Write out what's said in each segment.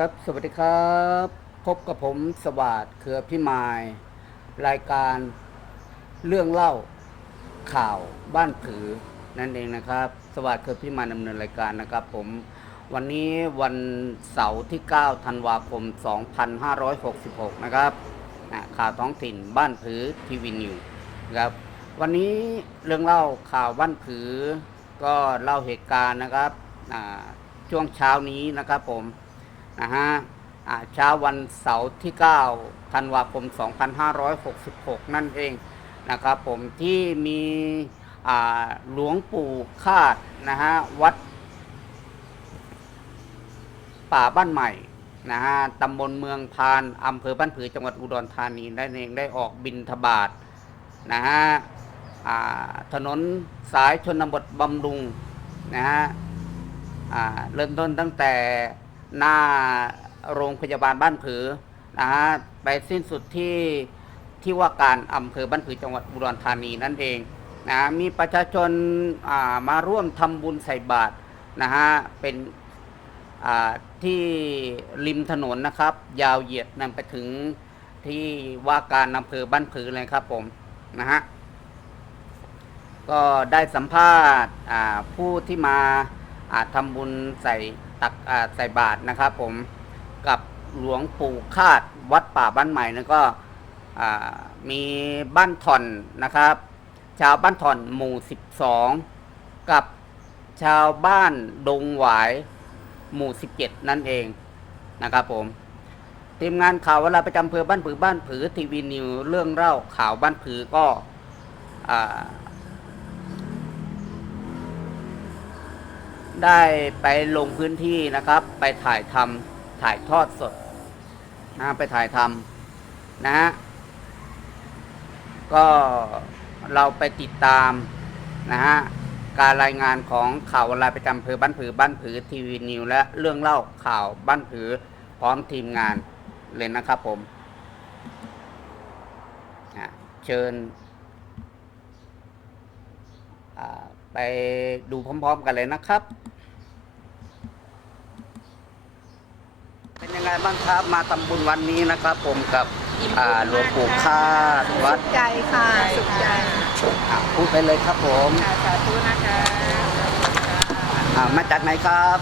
ครับ สวัสดีครับ พบกับผมสวัสดเครือพิมาย รายการเรื่องเล่าข่าวบ้านผือนั่นเองนะครับ สวัสดเครือพิมายดำเนินรายการนะครับ ผม วันนี้วันเสาร์ที่ 9 ธันวาคม 2566 นะครับอะข่าวท้องถิ่นบ้านผือทีวีนิวครับ วันนี้เรื่องเล่าข่าวบ้านผือ ก็เล่าเหตุการณ์นะครับช่วงเช้านี้นะครับผม นะฮะเช้าวันเสาร์ที่9ธันวาคม 2566 นั่นเองนะครับผมที่มีหลวงปู่คาดนะฮะวัด ป่าบ้านใหม่นะฮะตำบลเมืองพานอำเภอบ้านผือจังหวัดอุดรธานีได้เองได้ออกบินทบาทนะฮะถนนสายชนบทบำรุงนะฮะเริ่มต้นตั้งแต่ หน้าโรงพยาบาลบ้านผือนะฮะไปสิ้นสุดที่ที่ว่าการอำเภอบ้านผือจังหวัดอุดรธานีนั่นเองนะมีประชาชนามาร่วมทำบุญใส่บาตรนะฮะเป็นที่ริมถนนนะครับ ยาวเหยียดนำไปถึงที่ว่าการอำเภอบ้านผือเลยครับผมนะฮะก็ได้สัมภาษณ์ผู้ที่มาอาทำบุญใส่ ตักใส่บาตรนะครับ ผมกับหลวงปู่คาดวัดป่าบ้านใหม่แล้วก็มีบ้านถ่อนนะครับ ชาวบ้านถ่อนหมู่ 12 กับชาวบ้านดงหวายหมู่ 17 นั่นเองนะครับผมทีมงานข่าวเวลาประจำอำเภอบ้านผือบ้านผือทีวีนิวเรื่องเล่าข่าวบ้านผือก็อ่า ได้ไปลงพื้นที่นะครับ ไปถ่ายทำถ่ายทอดสดนะไปถ่ายทำนะฮะก็เราไปติดตามนะฮะการรายงานของข่าวออนไลน์ประจำอำเภอบ้านผือบ้านผือทีวีนิวและเรื่องเล่าข่าวบ้านผือพร้อมทีมงานเลยนะครับผมเชิญ ไปดูพร้อมๆกันเลยนะครับ เป็นยังไงบ้างครับมาทำบุญวันนี้นะครับ ผมกับอ่าหลวงปู่คาดวัดสุขใจค่ะสุขใจอ่าพูดไปเลยครับผมค่ะสาธุนะคะอ่ามาจากไหนครับ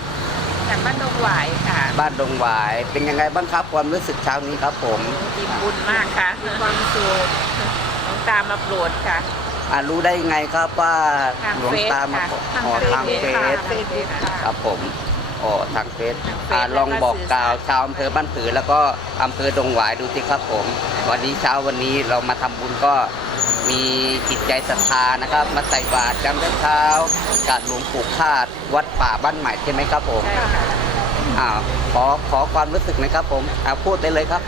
จากบ้านดงหวายค่ะบ้านดงหวาย เป็นยังไงบ้างครับความรู้สึกเช้านี้ครับผม อิ่มบุญมากค่ะมีความสุขหลวงตามาโปรดค่ะ อ่ารู้ได้ยังไงครับว่าทางหลวงเฟซตามาค่ะอ๋อทางเฟซเฟซบุ๊กค่ะ ครับผมอ๋อทางเฟซทางเฟซอ่าลองแล้วก็บอกสื่อกล่าวสารชาวอำเภอบ้านผือแล้วก็อำเภอดงหวายดูสิครับผม วันนี้เช้าวันนี้เรามาทำบุญก็มีจิตใจศรัทธานะครับ มาใส่บาตรจำได้เช้ากับหลวงปู่คาดวัดป่าบ้านใหม่ใช่ไหมครับผม ใช่ค่ะอ่าขอขอความรู้สึกหนะครับผมอ่าพูดได้เลยครับ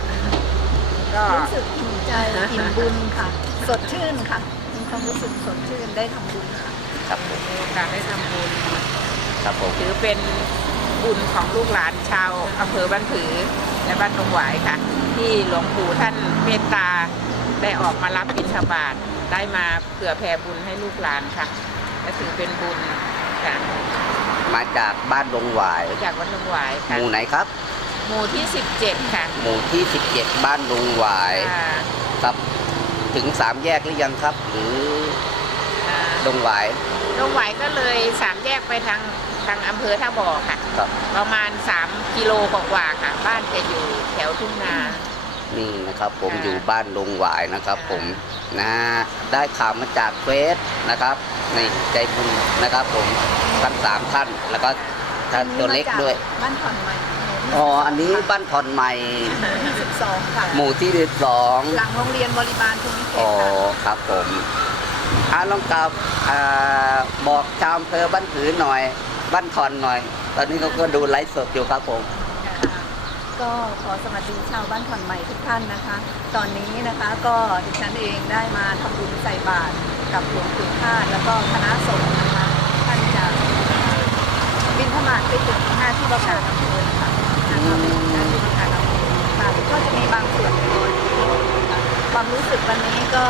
ก็ รู้สึกอิ่มใจอิ่มบุญค่ะ สดชื่นค่ะมี ความรู้สึกสดชื่นได้ทำบุญค่ะครับผมมีโอกาสได้ทำบุญครับผมถือเป็นบุญของลูกหลานชาวอำเภอบ้านผือและบ้านดงหวายค่ะ ที่หลวงปู่ท่านเมตตาได้ออกมารับบิณฑบาตได้มาเผื่อแผ่บุญให้ลูกหลานค่ะและถือเป็นบุญค่ะมาจากบ้านดงหวาย จากวัดดงหวายหค่ะมู่ไหนครับ หมู่ที่ 17 ค่ะหมู่ที่ 17 บ้านดงหวายค่ะครับ ถึงสามแยกหรือยังครับ หรืออ่าดงหวายดงหวายก็เลยสามแยกไปทางทางอำเภอท่าบ่อค่ะ ครับ ประมาณ 3 กิโลกว่าๆค่ะ บ้านจะอยู่แถวทุ่งนา นี่นะครับผมค่ะ อยู่บ้านดงหวายนะครับค่ะผมนะได้ข่าวมาจากเฟซนะครับในใจบุญนะครับ ผมทั้งสามท่านแล้วก็ท่านตัวเล็กด้วย บ้านผ่อนใหม่ อ๋อ อันนี้บ้านทอนใหม่ที่สิบสองค่ะหมู่ที่สองหลังโรงเรียนบริบาลภูมิเขอ๋ตอค่ะครับผมอ่าลองกลับอ่าบอกชาวอำเภอบ้านผือหน่อย บ้านทอนหน่อย ตอนนี้เขาก็ดูไลฟ์สดอยู่ครับผมค่ะก็ขอสวัสดีชาวบ้านผ่อนใหม่ทุกท่านนะคะ ตอนนี้นะคะก็ดิฉันเองได้มาทำบุญใส่บาตรกับหลวงปู่ทาสแล้วก็คณะสงฆ์นะคะ ท่านจะบินขมาศไปถึงหน้าที่ว่าการอำเภอค่ะ นะคะเป็นหน้าที่ว่าการอำเภอค่ะก็จะมีบางส่วนในวันนี้ค่ะความรู้สึกวันนี้ก็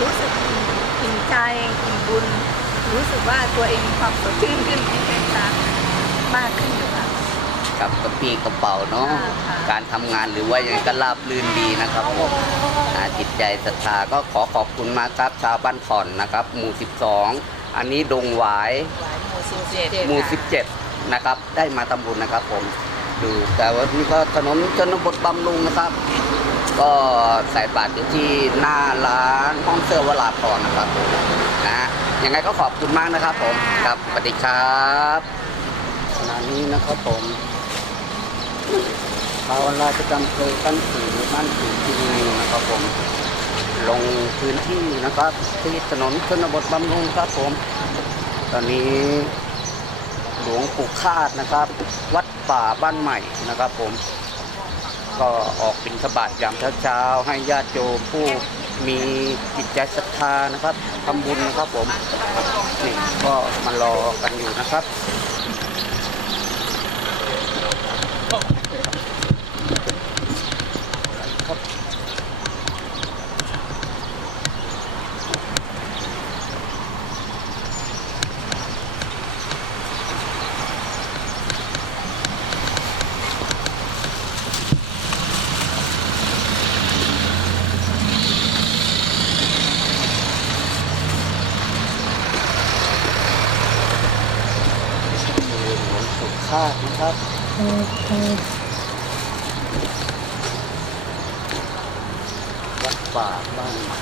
รู้สึกอิ่มอิ่มใจอิ่มบุญ รู้สึกว่าตัวเองมีความสดชื่นขึ้นในใจตามากขึ้นอยู่ค่ะ กับกระปรี้กระเป๋าเนาะค่ะ การทำงานหรือว่ายังไงก็ราบรื่นดีนะครับผมอ่าจิตใจศรัทธาก็ขอขอบคุณมากครับชาวบ้านขอนนะครับ หมู่ 12 อันนี้ดงหวายหวายหมู่สิบเจ็ดหมู่ 17 นะครับ ได้มาทำบุญนะครับผม ดูแต่ว่านี่ก็ถนนชนบทบำรุงนะครับ ก็ใส่บาตรอยู่ที่หน้าร้านห้องเสื้อวราพรนะครับนะยังไงก็ขอบคุณมากนะครับ ผมครับสวัสดีครับขณะนี้นะครับผมชาวราชกรรมเคยตั้นถือบ้านถือที่นี่นะครับผมลงพื้นที่นะครับที่ถนนชนบทบำรุงครับผม ตอนนี้หลวงปู่คาดนะครับ วัด ป่าบ้านใหม่นะครับผม ก็ออกบิณฑบาตยามเช้าๆให้ญาติโยมผู้มีจิตใจศรัทธานะครับทำบุญนะครับผมนี่ก็มารอกันอยู่นะครับ คือหลวงปู่คาดนะครับ วัดป่าบ้านใหม่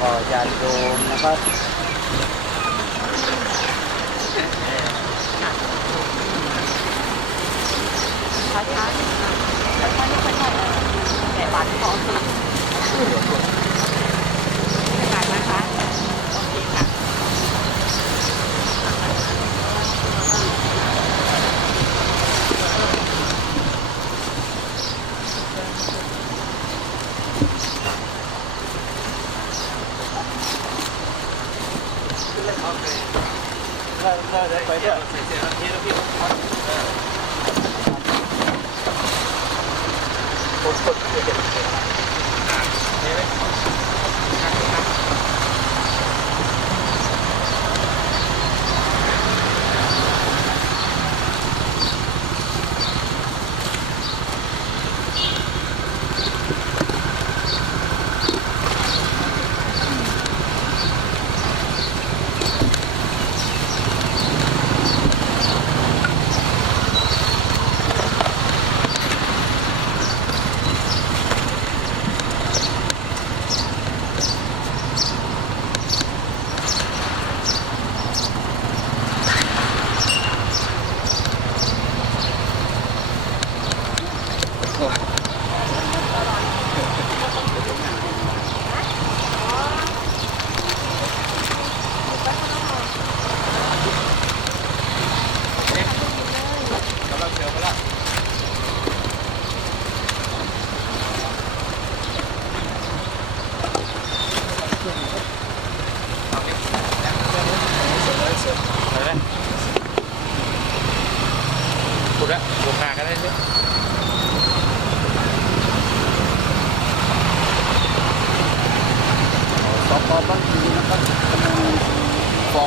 ก็ญาติโย มนะครับช้าช้าช้าช้าไม่ค่อยได้แต่บาทพอสุด การนะคะโอเคค่ะ ค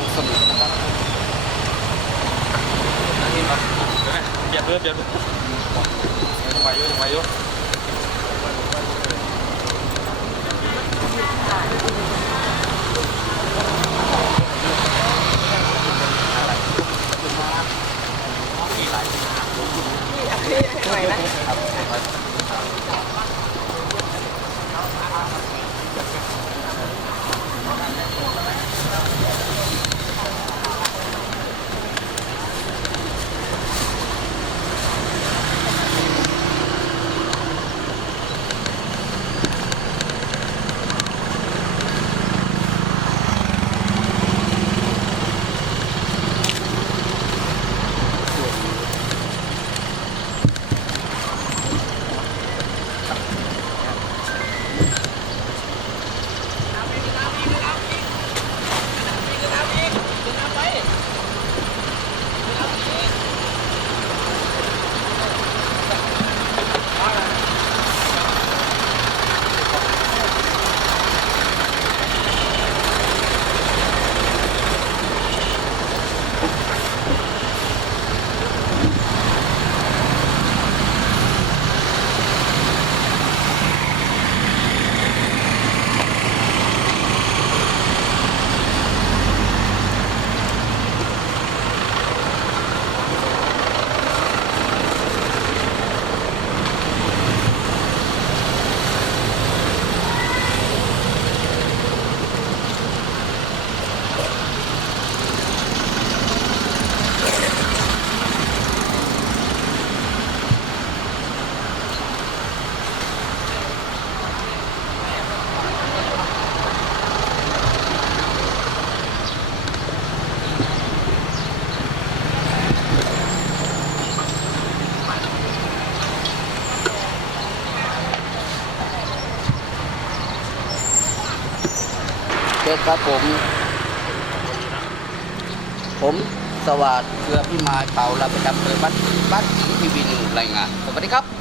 องสมุดนะครับนี่มาอย่าเพิ่มอย่าเพิ่ม สครับผม ผมสวัสดิ์เครือพิมายเป่าเราประจำเภอบ้านบ้านสิงห์ทีวีหนึ่งรายงาน สวัสดีครับ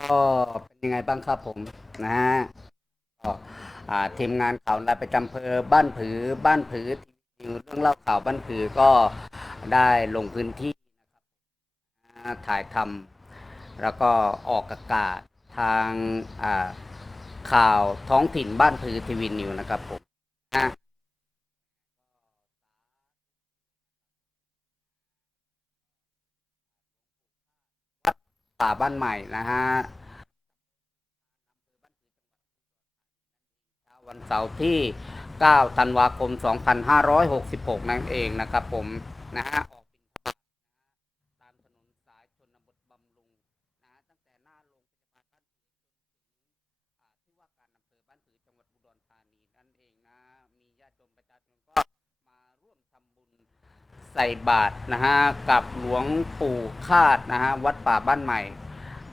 ก็เป็นยังไงบ้างครับผมนะฮะก็อ่าทีมงานข่าวรายประจำเภอบ้านผือบ้านผือทีวีเรื่องเล่าข่าวบ้านผือก็ได้ลงพื้นที่นะครับถ่ายทำแล้วก็ออกอากาศทางอ่าข่าวท้องถิ่นบ้านผือทีวีนิวนะครับผมนะ ป่าบ้านใหม่นะฮะวันเสาร์ที่ 9 ธันวาคม 2566 นั่นเองนะครับผมนะฮะ ส่บาตรนะฮะกับหลวงปู่คาดนะฮะวัดป่าบ้านใหม่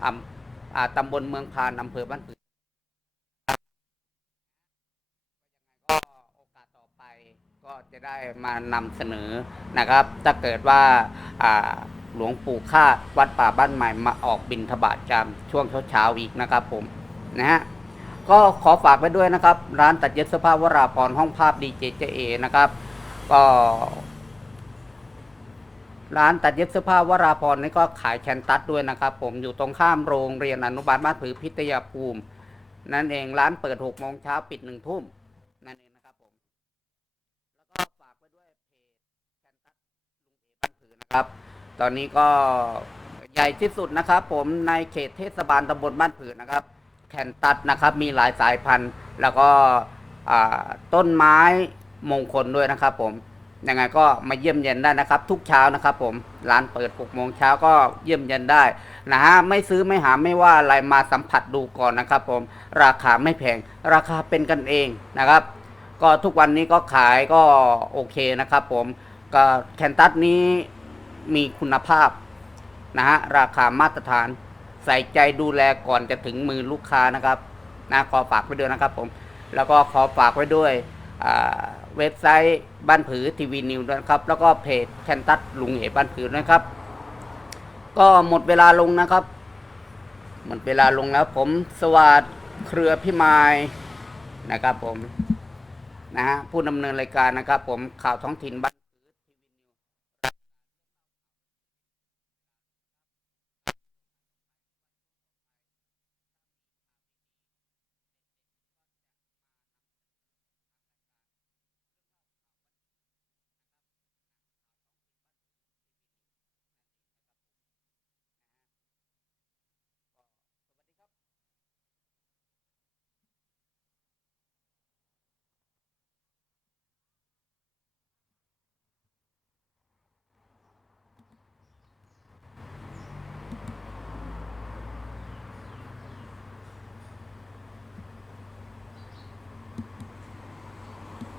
อำอ่าตำบลเมืองพานอำเภอบ้านผือก็โอกาสต่อไปก็จะได้มานำเสนอนะครับ ถ้าเกิดว่าอ่าหลวงปู่คาดวัดป่าบ้านใหม่มาออกบินทบาทจามช่วงเช้าๆอีกนะครับผมนะฮะก็ขอฝากไว้ด้วยนะครับ ร้านตัดเย็บเสื้อผ้าวราพรห้องภาพดีเจเจเอนะครับ ก็ ร้านตัดเย็บเสื้อผ้าวราพรนี่ก็ขายแคนตัสด้วยนะครับ ผมอยู่ตรงข้ามโรงเรียนอนุบาลบ้านผือพิทยาภูมิ นั่นเองร้านเปิด6โมงเช้าปิด1ทุ่มนั่นเองนะครับผม แล้วก็ฝากไว้ด้วยเพจแคนตัสลุงเอบ้านผือนะครับ ตอนนี้ก็ใหญ่ที่สุดนะครับ ผมในเขตเทศบาลตำบลบ้านผือนะครับ แคนตัสนะครับ มีหลายสายพันธุ์ แล้วก็ต้นไม้มงคลด้วยนะครับ ผม ยังไงก็มาเยี่ยมเยียนได้นะครับ ทุกเช้านะครับ ผมร้านเปิด6โมงเช้าก็เยี่ยมเยียนได้นะฮะไม่ซื้อไม่หาไม่ว่าอะไรมาสัมผัสดูก่อนนะครับ ผมราคาไม่แพง ราคาเป็นกันเองนะครับ ก็ทุกวันนี้ก็ขายก็โอเคนะครับ ผมก็แคนตัสนี้มีคุณภาพนะฮะราคามาตรฐานใส่ใจดูแลก่อนจะถึงมือลูกค้านะครับนะขอฝากไว้ด้วยนะครับผม แล้วก็ขอฝากไว้ด้วยอ่า เว็บไซต์บ้านผือทีวีนิวด้วยนะครับ แล้วก็เพจแคนตัสลุงเหบ้านผือนะครับ ก็หมดเวลาลงนะครับ หมดเวลาลงแล้ว ผมสวัสดิ์เครือพิมายนะครับผมนะฮะผู้ดำเนินรายการนะครับ ผมข่าวท้องถิ่นบ้าน